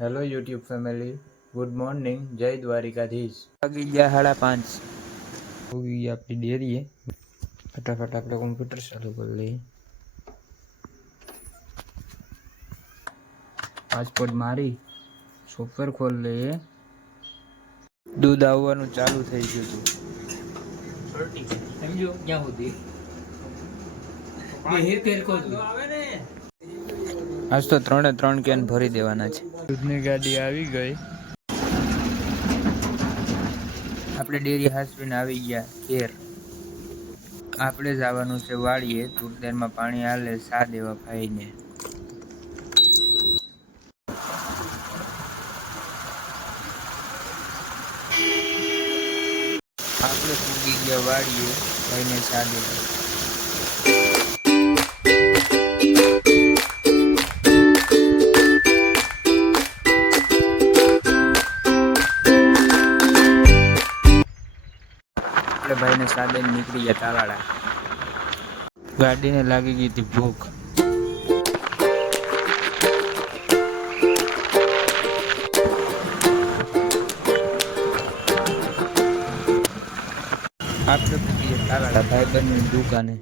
Hello YouTube family good morning જય દ્વારિકાધીશ વાગી ગયા સાડા પાંચ. ઉગી આપણી ડેરીએ. ફટાફટ આપણે કોમ્પ્યુટર ચાલુ કરી લઈએ. પાસપોર્ટ મારી. સોફ્ટવેર ખોલી લઈએ. દૂધ આવવાનું ચાલુ થઈ ગયું હતું સમજો ક્યાં સુધી. કહું છું આજ તો ત્રણે ત્રણ કેન ભરી દેવાના છે. દૂધની ગાડી આવી ગઈ. આપણે ડેરી હાસવીને આવી ગયા ઘેર. આપણે જ આવવાનું છે વાળીએ તુરદેરમાં પાણી હાલે સા દેવા ભાઈને. આપણે સુધી ગયા વાળીએ ભાઈને સા દેવા. આપણે ભાઈને સાદે નીકળી ગયા તાલાળા. ગાડીને લાગી ગઈ હતી ભૂખ. આપણે તાલાળા ભાઈબંધની દુકાને.